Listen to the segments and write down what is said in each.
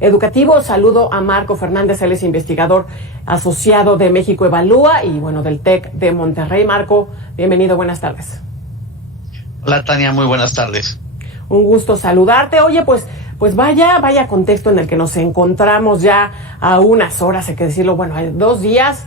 Educativo. Saludo a Marco Fernández, él es investigador asociado de México Evalúa y bueno, del TEC de Monterrey. Marco, bienvenido, buenas tardes. Hola Tania, muy buenas tardes. Un gusto saludarte. Oye, pues vaya contexto en el que nos encontramos ya a unas horas, hay que decirlo, bueno, hay dos días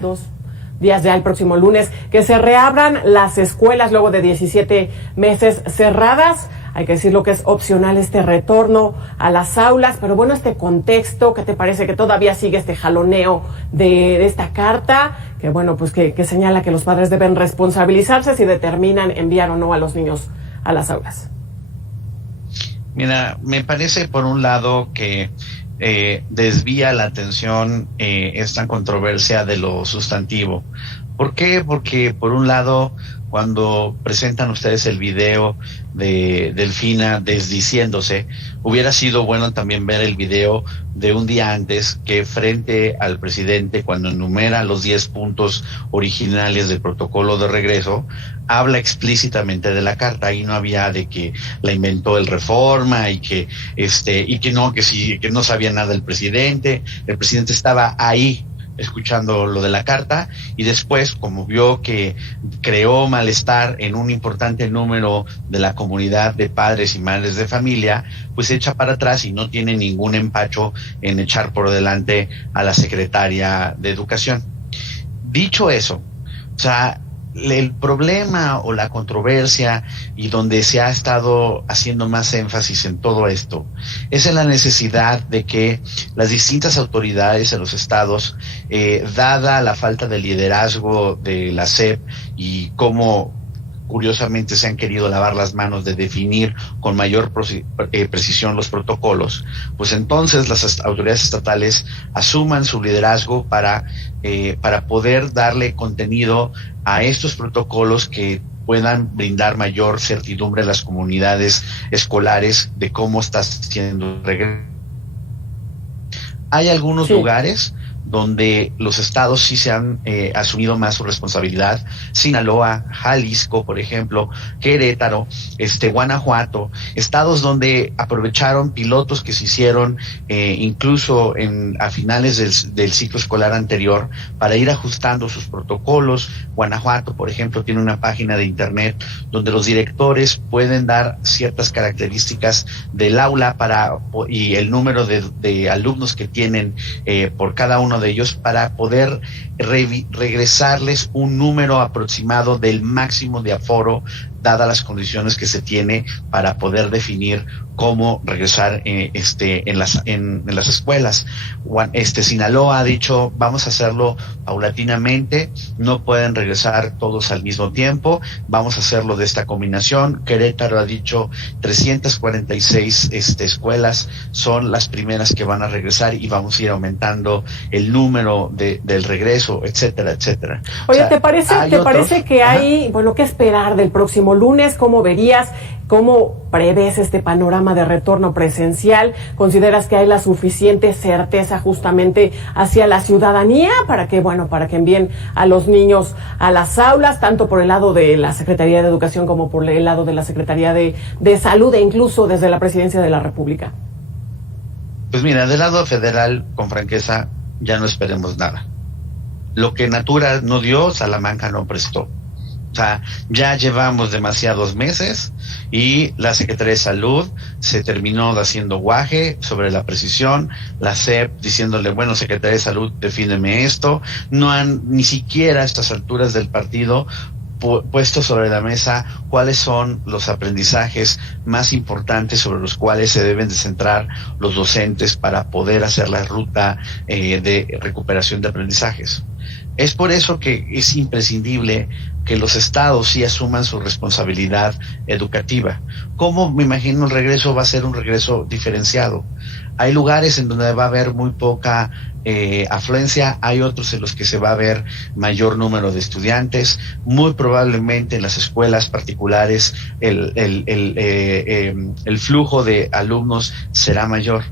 ya el próximo lunes, que se reabran las escuelas luego de 17 meses cerradas. Hay que decirlo que es opcional este retorno a las aulas, pero bueno, este contexto, ¿qué te parece? Que todavía sigue este jaloneo de esta carta, que bueno, pues que señala que los padres deben responsabilizarse si determinan enviar o no a los niños a las aulas. Mira, me parece por un lado que desvía la atención esta controversia de lo sustantivo. ¿Por qué? Porque por un lado, cuando presentan ustedes el video de Delfina desdiciéndose, hubiera sido bueno también ver el video de un día antes, que frente al presidente, cuando enumera los 10 puntos originales del protocolo de regreso, habla explícitamente de la carta. Ahí no había de que la inventó el Reforma y que no sabía nada el presidente estaba ahí escuchando lo de la carta, y después, como vio que creó malestar en un importante número de la comunidad de padres y madres de familia, pues echa para atrás y no tiene ningún empacho en echar por delante a la secretaria de Educación. Dicho eso, o sea, el problema o la controversia y donde se ha estado haciendo más énfasis en todo esto es en la necesidad de que las distintas autoridades en los estados, dada la falta de liderazgo de la SEP y cómo curiosamente se han querido lavar las manos de definir con mayor precisión los protocolos, pues entonces las autoridades estatales asuman su liderazgo para poder darle contenido a estos protocolos que puedan brindar mayor certidumbre a las comunidades escolares de cómo está siendo el regreso. Hay algunos lugares donde los estados sí se han asumido más su responsabilidad. Sinaloa, Jalisco, por ejemplo, Querétaro, Guanajuato, estados donde aprovecharon pilotos que se hicieron incluso a finales del ciclo escolar anterior para ir ajustando sus protocolos. Guanajuato, por ejemplo, tiene una página de internet donde los directores pueden dar ciertas características del aula y el número de alumnos que tienen por cada uno de ellos, para poder regresarles un número aproximado del máximo de aforo, dadas las condiciones que se tiene para poder definir cómo regresar en las escuelas. Sinaloa ha dicho, vamos a hacerlo paulatinamente, no pueden regresar todos al mismo tiempo, vamos a hacerlo de esta combinación. Querétaro ha dicho 346 escuelas son las primeras que van a regresar y vamos a ir aumentando el número del regreso, etcétera, etcétera. Oye, ¿te parece que hay, qué esperar del próximo lunes? ¿Cómo verías, cómo prevés este panorama de retorno presencial? ¿Consideras que hay la suficiente certeza justamente hacia la ciudadanía para que envíen a los niños a las aulas, tanto por el lado de la Secretaría de Educación como por el lado de la Secretaría de Salud e incluso desde la Presidencia de la República? Pues mira, del lado federal, con franqueza, ya no esperemos nada. Lo que Natura no dio, Salamanca no prestó. O sea, ya llevamos demasiados meses y la Secretaría de Salud se terminó haciendo guaje sobre la precisión, la SEP diciéndole, bueno, Secretaría de Salud, defíneme esto. No han ni siquiera a estas alturas del partido puesto sobre la mesa cuáles son los aprendizajes más importantes sobre los cuales se deben de centrar los docentes para poder hacer la ruta de recuperación de aprendizajes. Es por eso que es imprescindible que los estados sí asuman su responsabilidad educativa. ¿Cómo me imagino el regreso? Va a ser un regreso diferenciado. Hay lugares en donde va a haber muy poca afluencia, hay otros en los que se va a ver mayor número de estudiantes. Muy probablemente en las escuelas particulares el flujo de alumnos será mayor.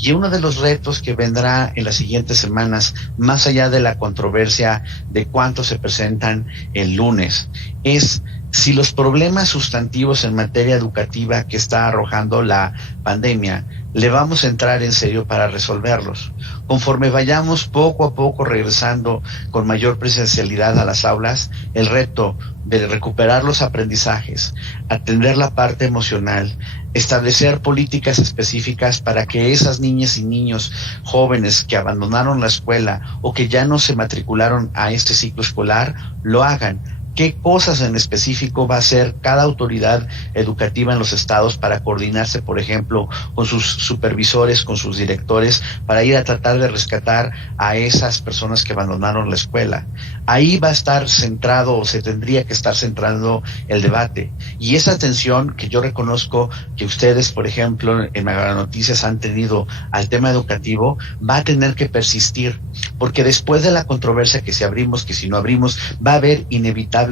Y uno de los retos que vendrá en las siguientes semanas, más allá de la controversia de cuántos se presentan el lunes, es si los problemas sustantivos en materia educativa que está arrojando la pandemia, le vamos a entrar en serio para resolverlos. Conforme vayamos poco a poco regresando con mayor presencialidad a las aulas, el reto de recuperar los aprendizajes, atender la parte emocional, establecer políticas específicas para que esas niñas y niños jóvenes que abandonaron la escuela o que ya no se matricularon a este ciclo escolar, lo hagan. ¿Qué cosas en específico va a hacer cada autoridad educativa en los estados para coordinarse, por ejemplo, con sus supervisores, con sus directores, para ir a tratar de rescatar a esas personas que abandonaron la escuela? Ahí va a estar centrado, o se tendría que estar centrando el debate. Y esa atención que yo reconozco que ustedes, por ejemplo, en Mega Noticias han tenido al tema educativo, va a tener que persistir, porque después de la controversia que si abrimos, que si no abrimos, va a haber inevitablemente,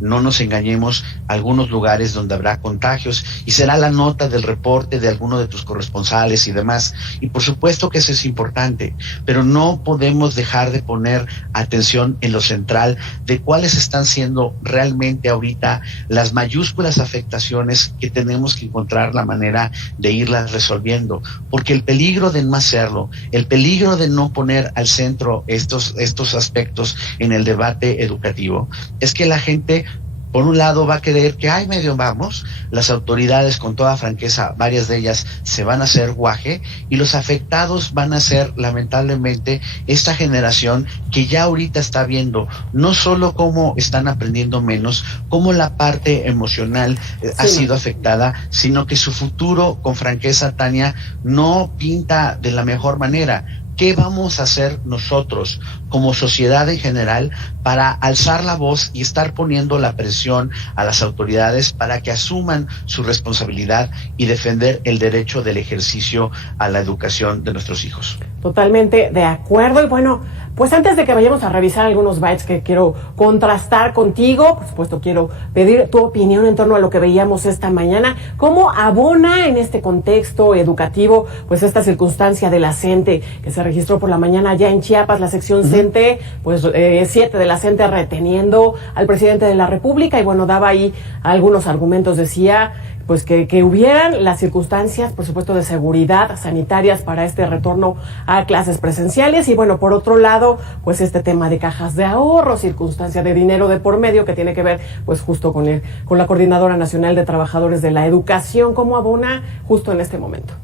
no nos engañemos, algunos lugares donde habrá contagios y será la nota del reporte de alguno de tus corresponsales y demás. Y por supuesto que eso es importante, pero no podemos dejar de poner atención en lo central de cuáles están siendo realmente ahorita las mayúsculas afectaciones que tenemos que encontrar la manera de irlas resolviendo, porque el peligro de no hacerlo, el peligro de no poner al centro estos aspectos en el debate educativo, es que la gente, por un lado, va a creer que ay, medio vamos, las autoridades, con toda franqueza, varias de ellas se van a hacer guaje, y los afectados van a ser, lamentablemente, esta generación que ya ahorita está viendo no solo cómo están aprendiendo menos, cómo la parte emocional ha sido afectada, sino que su futuro, con franqueza, Tania, no pinta de la mejor manera. ¿Qué vamos a hacer nosotros como sociedad en general para alzar la voz y estar poniendo la presión a las autoridades para que asuman su responsabilidad y defender el derecho del ejercicio a la educación de nuestros hijos? Totalmente de acuerdo. Y bueno, pues antes de que vayamos a revisar algunos bytes que quiero contrastar contigo, por supuesto quiero pedir tu opinión en torno a lo que veíamos esta mañana. ¿Cómo abona en este contexto educativo pues esta circunstancia de la CENTE que se registró por la mañana ya en Chiapas, la sección CENTE, pues 7 de la CENTE reteniendo al presidente de la República? Y bueno, daba ahí algunos argumentos, decía pues que hubieran las circunstancias, por supuesto, de seguridad sanitarias para este retorno a clases presenciales. Y bueno, por otro lado, pues este tema de cajas de ahorro, circunstancia de dinero de por medio que tiene que ver pues justo con la Coordinadora Nacional de Trabajadores de la Educación. ¿Cómo abona justo en este momento?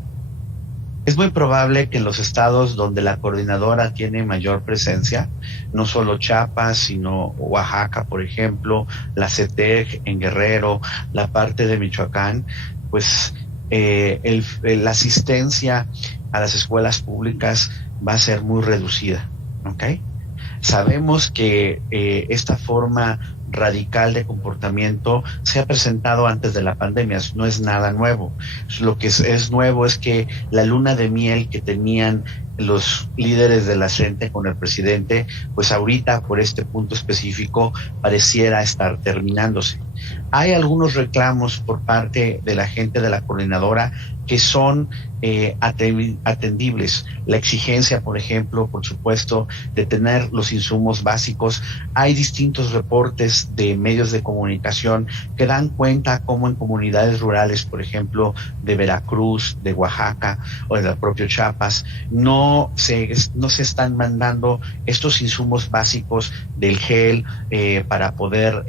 Es muy probable que en los estados donde la coordinadora tiene mayor presencia, no solo Chiapas, sino Oaxaca, por ejemplo, la CETEC en Guerrero, la parte de Michoacán, pues la asistencia a las escuelas públicas va a ser muy reducida, ¿ok? Sabemos que esta forma radical de comportamiento se ha presentado antes de la pandemia, no es nada nuevo. Lo que es nuevo es que la luna de miel que tenían los líderes de la CENTE con el presidente, pues ahorita por este punto específico pareciera estar terminándose. Hay algunos reclamos por parte de la gente de la coordinadora que son atendibles. La exigencia, por ejemplo, por supuesto, de tener los insumos básicos. Hay distintos reportes de medios de comunicación que dan cuenta cómo en comunidades rurales, por ejemplo, de Veracruz, de Oaxaca o de la propia Chiapas, no se están mandando estos insumos básicos del gel para poder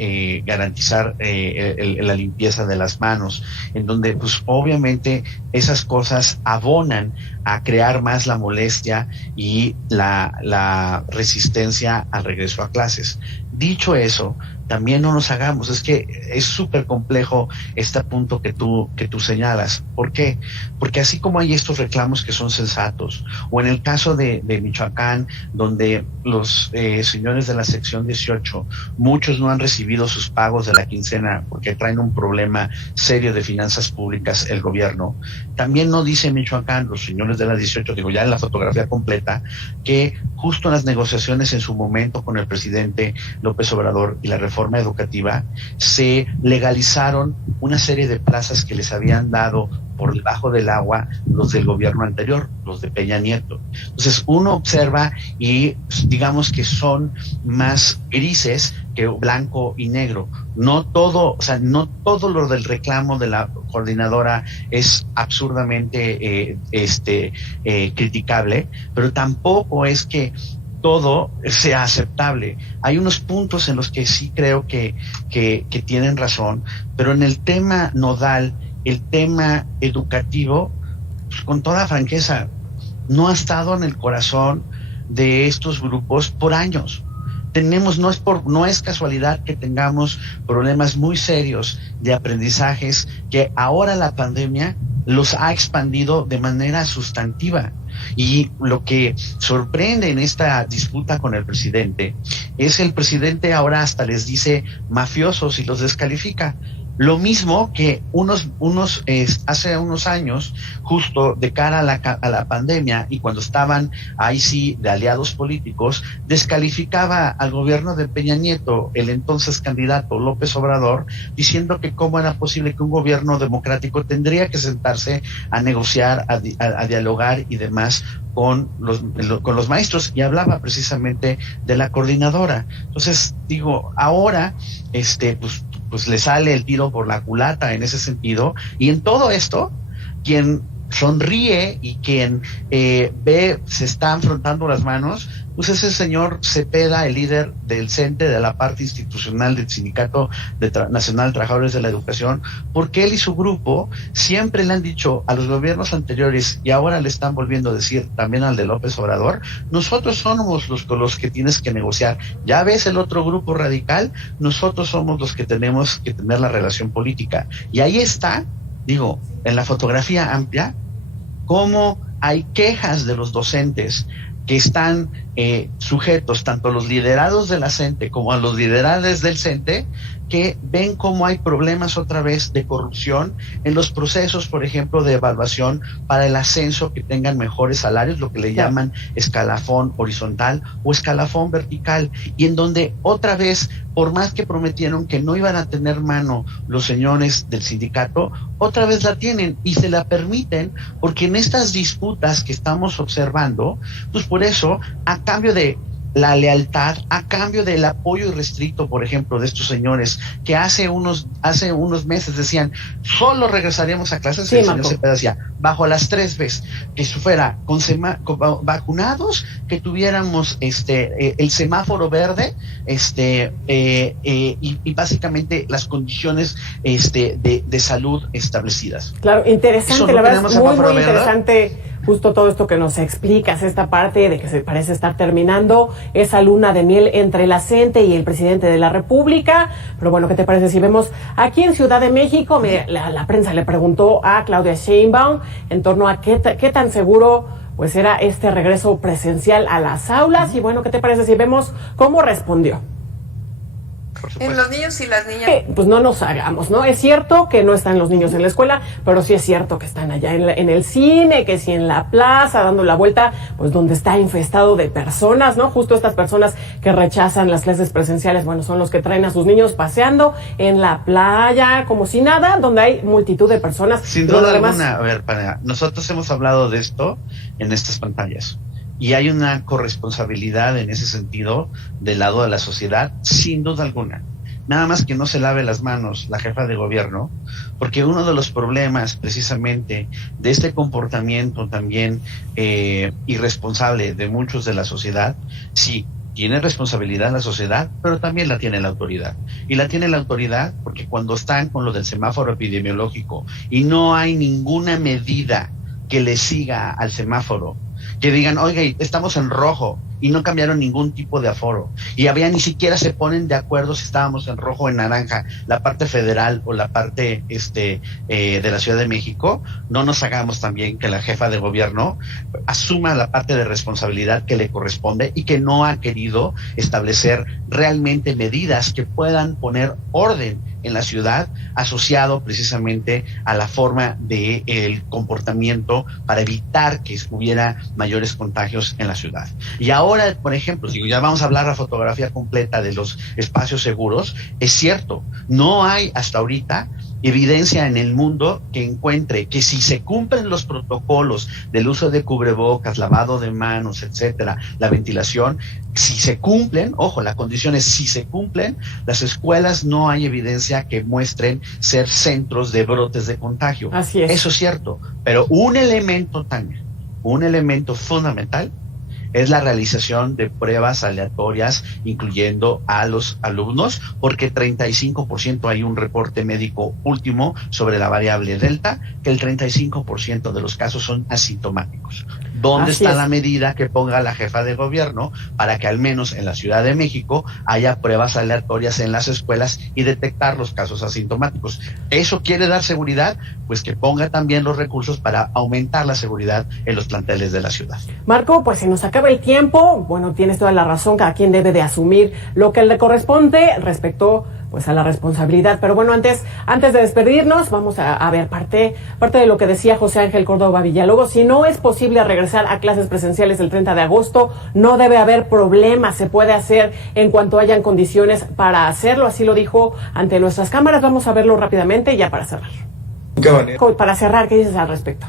garantizar la limpieza de las manos, en donde pues obviamente esas cosas abonan a crear más la molestia y la resistencia al regreso a clases. Dicho eso, también no nos hagamos, es que es súper complejo este punto que tú señalas. ¿Por qué? Porque así como hay estos reclamos que son sensatos, o en el caso de Michoacán, donde los señores de la sección 18, muchos no han recibido sus pagos de la quincena porque traen un problema serio de finanzas públicas el gobierno, también no dice Michoacán, los señores de la 18, digo ya en la fotografía completa, que justo en las negociaciones en su momento con el presidente López Obrador y la reforma reforma educativa, se legalizaron una serie de plazas que les habían dado por debajo del agua los del gobierno anterior, los de Peña Nieto. Entonces uno observa y digamos que son más grises que blanco y negro. No todo, o sea, no todo lo del reclamo de la coordinadora es absurdamente criticable, pero tampoco es que todo sea aceptable. Hay unos puntos en los que sí creo que tienen razón, pero en el tema nodal, el tema educativo, pues, con toda franqueza, no ha estado en el corazón de estos grupos por años. No es casualidad que tengamos problemas muy serios de aprendizajes que ahora la pandemia los ha expandido de manera sustantiva. Y lo que sorprende en esta disputa con el presidente es el presidente ahora hasta les dice mafiosos y los descalifica. Lo mismo que hace unos años, justo de cara a la pandemia y cuando estaban ahí sí de aliados políticos, descalificaba al gobierno de Peña Nieto, el entonces candidato López Obrador, diciendo que cómo era posible que un gobierno democrático tendría que sentarse a negociar, a dialogar y demás con los maestros, y hablaba precisamente de la coordinadora. Entonces, digo, ahora, pues le sale el tiro por la culata en ese sentido, y en todo esto, quien sonríe y quien ve se están frotando las manos, pues es el señor Cepeda, el líder del CENTE, de la parte institucional del Sindicato Nacional de Trabajadores de la Educación, porque él y su grupo siempre le han dicho a los gobiernos anteriores, y ahora le están volviendo a decir también al de López Obrador, nosotros somos los que tienes que negociar. Ya ves el otro grupo radical, nosotros somos los que tenemos que tener la relación política. Y ahí está, digo, en la fotografía amplia, cómo hay quejas de los docentes que están sujetos, tanto a los liderados de la CENTE como a los liderados del CENTE, que ven cómo hay problemas otra vez de corrupción en los procesos, por ejemplo, de evaluación para el ascenso, que tengan mejores salarios, lo que le llaman escalafón horizontal o escalafón vertical, y en donde otra vez, por más que prometieron que no iban a tener mano los señores del sindicato, otra vez la tienen y se la permiten, porque en estas disputas que estamos observando, pues por eso, a cambio de la lealtad, a cambio del apoyo irrestricto, por ejemplo, de estos señores que hace unos meses decían solo regresaremos a clases, sí, el señor Cepeda decía bajo las 3 veces que fuera con vacunados, que tuviéramos el semáforo verde, y básicamente las condiciones de salud establecidas. Claro, interesante, la verdad, muy interesante. Justo todo esto que nos explicas, esta parte de que se parece estar terminando esa luna de miel entre la CENTE y el presidente de la República. Pero bueno, ¿qué te parece si vemos aquí en Ciudad de México? La prensa le preguntó a Claudia Sheinbaum en torno a qué tan seguro pues era este regreso presencial a las aulas. Y bueno, ¿qué te parece si vemos cómo respondió? En los niños y las niñas. Pues no nos hagamos, ¿no? Es cierto que no están los niños en la escuela, pero sí es cierto que están allá en el cine, que sí en la plaza, dando la vuelta, pues donde está infestado de personas, ¿no? Justo estas personas que rechazan las clases presenciales, bueno, son los que traen a sus niños paseando en la playa, como si nada, donde hay multitud de personas. Sin duda alguna, a ver, nosotros hemos hablado de esto en estas pantallas. Y hay una corresponsabilidad en ese sentido del lado de la sociedad, sin duda alguna. Nada más que no se lave las manos la jefa de gobierno, porque uno de los problemas precisamente de este comportamiento también irresponsable de muchos de la sociedad, sí, tiene responsabilidad la sociedad, pero también la tiene la autoridad. Y la tiene la autoridad porque cuando están con lo del semáforo epidemiológico y no hay ninguna medida que le siga al semáforo, que digan, oiga, estamos en rojo, y no cambiaron ningún tipo de aforo, y ni siquiera se ponen de acuerdo si estábamos en rojo o en naranja, la parte federal o la parte de la Ciudad de México. No nos hagamos también que la jefa de gobierno asuma la parte de responsabilidad que le corresponde y que no ha querido establecer realmente medidas que puedan poner orden en la ciudad asociado precisamente a la forma de el comportamiento para evitar que hubiera mayores contagios en la ciudad. Y ahora, por ejemplo, si ya vamos a hablar la fotografía completa de los espacios seguros, es cierto, no hay hasta ahorita evidencia en el mundo que encuentre que si se cumplen los protocolos del uso de cubrebocas, lavado de manos, etcétera, la ventilación, si se cumplen, ojo, la condición es si se cumplen, las escuelas no hay evidencia que muestren ser centros de brotes de contagio. Así es. Eso es cierto, pero un elemento fundamental es la realización de pruebas aleatorias, incluyendo a los alumnos, porque 35% hay un reporte médico último sobre la variable Delta, que el 35% de los casos son asintomáticos. ¿Dónde está la medida que ponga la jefa de gobierno para que al menos en la Ciudad de México haya pruebas aleatorias en las escuelas y detectar los casos asintomáticos? ¿Eso quiere dar seguridad? Pues que ponga también los recursos para aumentar la seguridad en los planteles de la ciudad. Marco, pues se nos acaba el tiempo. Bueno, tienes toda la razón, cada quien debe de asumir lo que le corresponde respecto pues a la responsabilidad. Pero bueno, antes de despedirnos, vamos a ver parte de lo que decía José Ángel Córdoba Villalobos. Si no es posible regresar a clases presenciales el 30 de agosto, no debe haber problema, se puede hacer en cuanto hayan condiciones para hacerlo. Así lo dijo ante nuestras cámaras. Vamos a verlo rápidamente ya para cerrar. Para cerrar, ¿qué dices al respecto?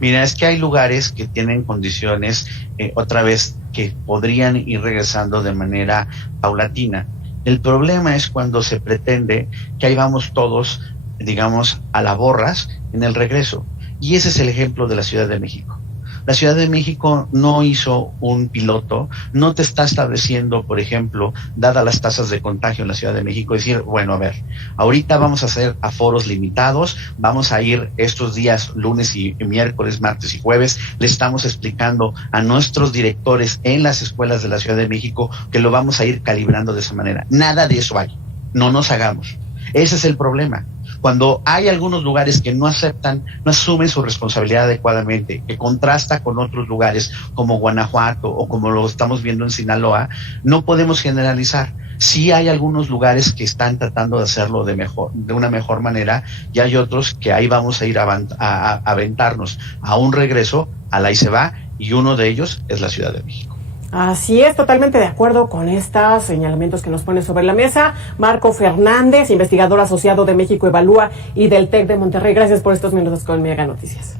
Mira, es que hay lugares que tienen condiciones, otra vez, que podrían ir regresando de manera paulatina. El problema es cuando se pretende que ahí vamos todos, digamos, a la borras en el regreso. Y ese es el ejemplo de la Ciudad de México. La Ciudad de México no hizo un piloto, no te está estableciendo, por ejemplo, dadas las tasas de contagio en la Ciudad de México, decir, bueno, a ver, ahorita vamos a hacer aforos limitados, vamos a ir estos días, lunes y miércoles, martes y jueves, le estamos explicando a nuestros directores en las escuelas de la Ciudad de México que lo vamos a ir calibrando de esa manera. Nada de eso hay, no nos hagamos. Ese es el problema. Cuando hay algunos lugares que no aceptan, no asumen su responsabilidad adecuadamente, que contrasta con otros lugares como Guanajuato o como lo estamos viendo en Sinaloa, no podemos generalizar. Sí hay algunos lugares que están tratando de hacerlo de una mejor manera, y hay otros que ahí vamos a ir a aventarnos a un regreso, al ahí se va, y uno de ellos es la Ciudad de México. Así es, totalmente de acuerdo con estos señalamientos que nos pone sobre la mesa. Marco Fernández, investigador asociado de México Evalúa y del TEC de Monterrey. Gracias por estos minutos con Mega Noticias.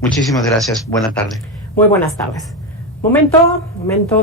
Muchísimas gracias. Buena tarde. Muy buenas tardes. Momento de